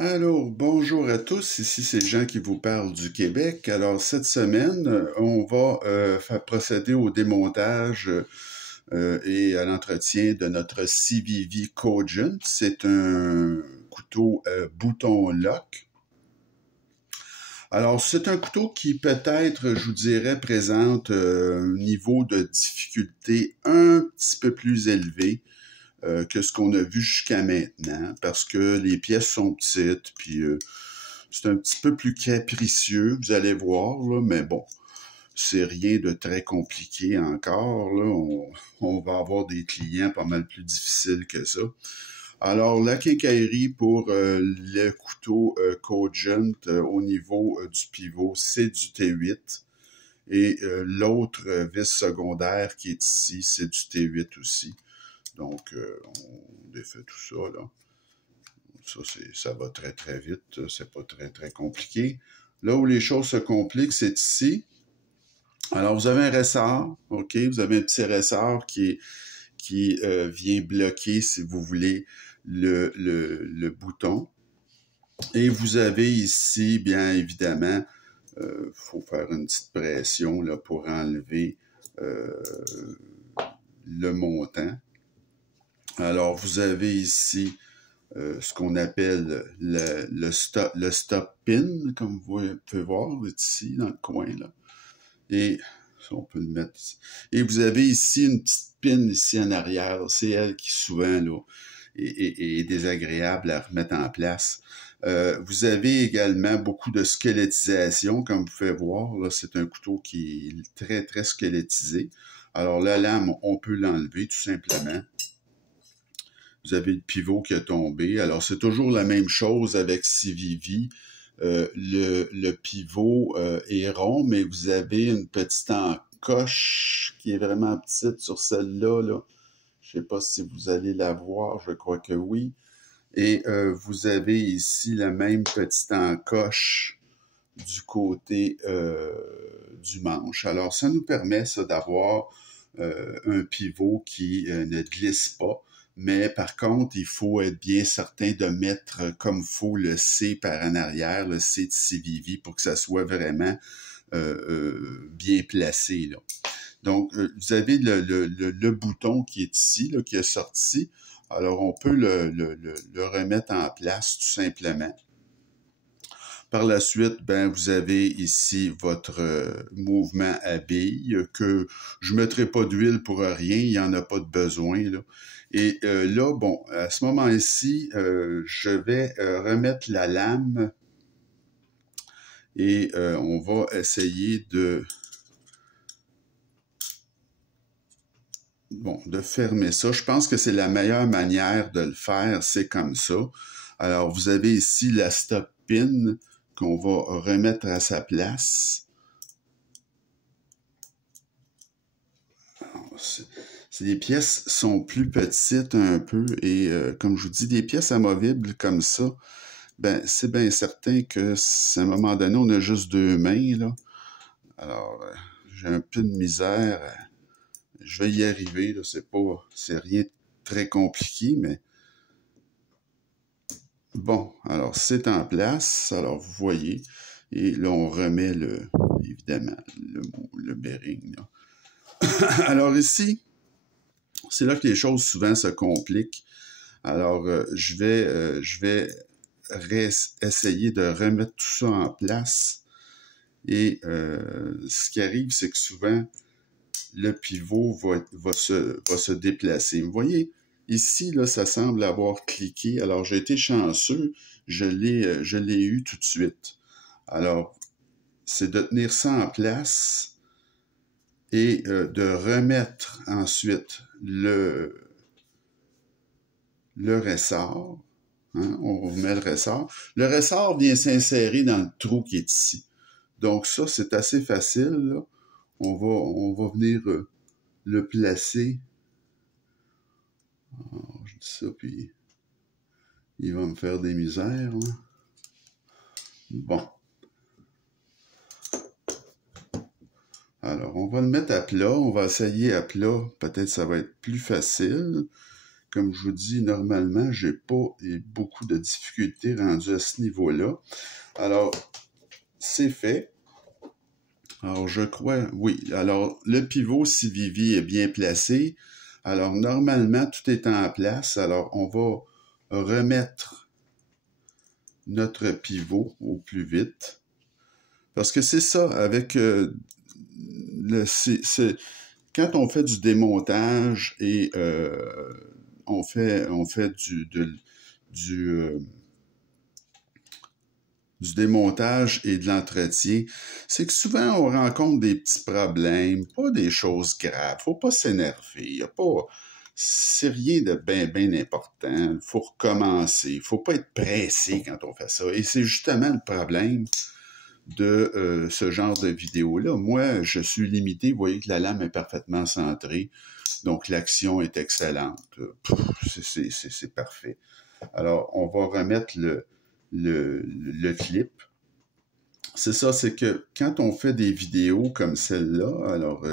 Alors, bonjour à tous, ici c'est Jean qui vous parle du Québec. Alors, cette semaine, on va faire procéder au démontage et à l'entretien de notre CVV Cogent. C'est un couteau bouton lock. Alors, c'est un couteau qui peut-être, je vous dirais, présente un niveau de difficulté un petit peu plus élevé que ce qu'on a vu jusqu'à maintenant, parce que les pièces sont petites, puis c'est un petit peu plus capricieux, vous allez voir, là, mais bon, c'est rien de très compliqué encore, là. On va avoir des clients pas mal plus difficiles que ça. Alors, la quincaillerie pour le couteau Cogent au niveau du pivot, c'est du T8. Et l'autre vis secondaire qui est ici, c'est du T8 aussi. Donc, on défait tout ça, là. Ça va très, très vite. C'est pas très, très compliqué. Là où les choses se compliquent, c'est ici. Alors, vous avez un ressort, OK? Vous avez un petit ressort qui vient bloquer, si vous voulez, le bouton. Et vous avez ici, bien évidemment, faut faire une petite pression là, pour enlever le montant. Alors, vous avez ici ce qu'on appelle le stop pin, comme vous pouvez voir, ici, dans le coin, là. Et, on peut le mettre ici. Et vous avez ici une petite pin ici en arrière. C'est elle qui, souvent, là, est désagréable à remettre en place. Vous avez également beaucoup de squelettisation, comme vous pouvez voir. Là, c'est un couteau qui est très, très squelettisé. Alors, la lame, on peut l'enlever tout simplement. Vous avez le pivot qui a tombé. Alors, c'est toujours la même chose avec CVV. Le pivot est rond, mais vous avez une petite encoche qui est vraiment petite sur celle-là. Là. Je ne sais pas si vous allez la voir, je crois que oui. Et vous avez ici la même petite encoche du côté du manche. Alors, ça nous permet ça d'avoir un pivot qui ne glisse pas. Mais par contre, il faut être bien certain de mettre comme il faut le C par en arrière, le C de CVV, pour que ça soit vraiment bien placé, là. Donc, vous avez le bouton qui est ici, là, qui est sorti. Alors, on peut le remettre en place tout simplement. Par la suite, ben, vous avez ici votre mouvement à bille que je ne mettrai pas d'huile pour rien, il n'y en a pas de besoin, là. Et là, bon, à ce moment-ci, je vais remettre la lame et on va essayer de fermer ça. Je pense que c'est la meilleure manière de le faire, c'est comme ça. Alors, vous avez ici la stop pin qu'on va remettre à sa place. Les pièces sont plus petites un peu et comme je vous dis, des pièces amovibles comme ça, ben c'est bien certain que à un moment donné, on a juste deux mains, là. Alors, j'ai un peu de misère. Je vais y arriver, là. C'est rien de très compliqué, mais bon, alors c'est en place. Alors, vous voyez. Et là, on remet évidemment, le bearing, là. Alors ici, c'est là que les choses souvent se compliquent. Alors, je vais essayer de remettre tout ça en place. Et ce qui arrive, c'est que souvent, le pivot va se déplacer. Vous voyez, ici, là, ça semble avoir cliqué. Alors, j'ai été chanceux, je l'ai eu tout de suite. Alors, c'est de tenir ça en place et de remettre ensuite le ressort. Hein, on remet le ressort. Le ressort vient s'insérer dans le trou qui est ici. Donc ça, c'est assez facile, là. On va venir le placer. Alors, je dis ça, puis il va me faire des misères, là. Bon. Alors, on va le mettre à plat. On va essayer à plat. Peut-être ça va être plus facile. comme je vous dis, normalement, j'ai pas beaucoup de difficultés rendues à ce niveau-là. Alors, c'est fait. Alors, je crois, oui. Alors, le pivot CVV est bien placé. Alors, normalement, tout est en place. Alors, on va remettre notre pivot au plus vite. Parce que c'est ça, avec quand on fait du démontage et on fait du démontage et de l'entretien, c'est que souvent on rencontre des petits problèmes, pas des choses graves. Faut pas s'énerver. Y a pas, c'est rien de bien important. Il faut recommencer. Il faut pas être pressé quand on fait ça. Et c'est justement le problème de ce genre de vidéo-là. Moi, je suis limité. Vous voyez que la lame est parfaitement centrée. Donc, l'action est excellente. C'est parfait. Alors, on va remettre le clip. C'est ça, c'est que quand on fait des vidéos comme celle-là, alors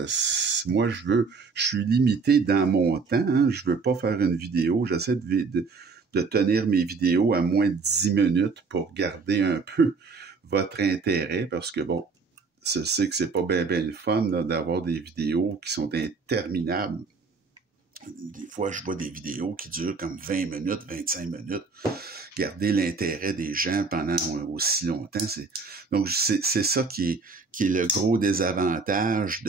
moi je suis limité dans mon temps, hein, je veux pas faire une vidéo, j'essaie de tenir mes vidéos à moins de 10 minutes pour garder un peu votre intérêt, parce que bon, je sais que c'est pas bien le fun d'avoir des vidéos qui sont interminables. Des fois, je vois des vidéos qui durent comme 20 minutes, 25 minutes. Garder l'intérêt des gens pendant aussi longtemps, donc c'est ça qui est le gros désavantage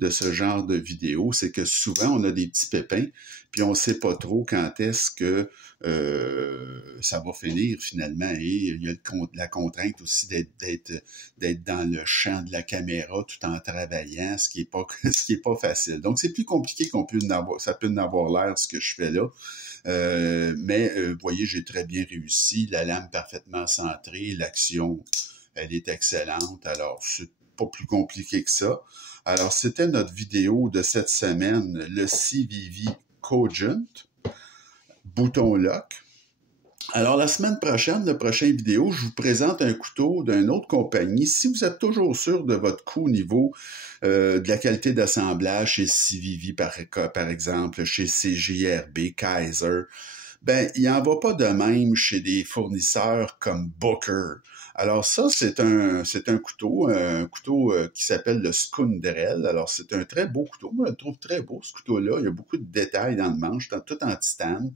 de ce genre de vidéo, c'est que souvent on a des petits pépins, puis on sait pas trop quand est-ce que ça va finir finalement, et il y a la contrainte aussi d'être dans le champ de la caméra tout en travaillant, ce qui est pas facile. Donc c'est plus compliqué ça peut en avoir l'air ce que je fais là. Mais vous voyez, j'ai très bien réussi, la lame parfaitement centrée, l'action, elle est excellente, alors c'est pas plus compliqué que ça. Alors, c'était notre vidéo de cette semaine, le CVV Cogent, bouton lock. Alors, la semaine prochaine, la prochaine vidéo, je vous présente un couteau d'une autre compagnie. Si vous êtes toujours sûr de votre coût au niveau de la qualité d'assemblage chez CVV, par exemple, chez CJRB, Kaiser, ben, il n'en va pas de même chez des fournisseurs comme Booker. Alors ça, c'est un couteau qui s'appelle le Skundrel. Alors, c'est un très beau couteau. Moi, je le trouve très beau, ce couteau-là. Il y a beaucoup de détails dans le manche, tout en titane.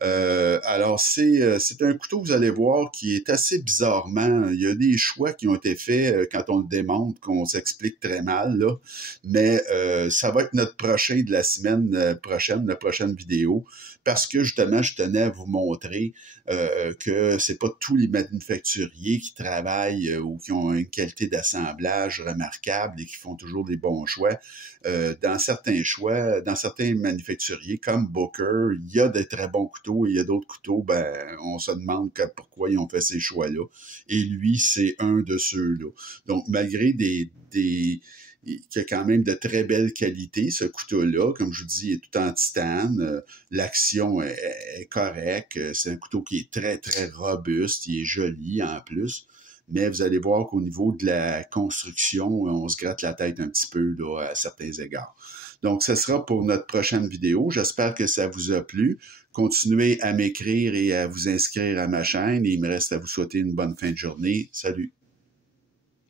Alors, c'est un couteau, vous allez voir, qui est assez bizarrement, il y a des choix qui ont été faits quand on le démonte, qu'on s'explique très mal, là. Mais ça va être notre prochain de la semaine prochaine, la prochaine vidéo, parce que justement, je tenais à vous montrer que c'est pas tous les manufacturiers qui travaillent ou qui ont une qualité d'assemblage remarquable et qui font toujours des bons choix. Dans certains manufacturiers comme Booker, il y a de très bons couteaux et il y a d'autres couteaux, ben, on se demande pourquoi ils ont fait ces choix-là. Et lui, c'est un de ceux-là. Donc, malgré qui a quand même de très belles qualités, ce couteau-là, comme je vous dis, il est tout en titane, l'action est correcte, c'est un couteau qui est très, très robuste, il est joli en plus, mais vous allez voir qu'au niveau de la construction, on se gratte la tête un petit peu là, à certains égards. Donc, ce sera pour notre prochaine vidéo. J'espère que ça vous a plu. Continuez à m'écrire et à vous inscrire à ma chaîne. Et il me reste à vous souhaiter une bonne fin de journée. Salut!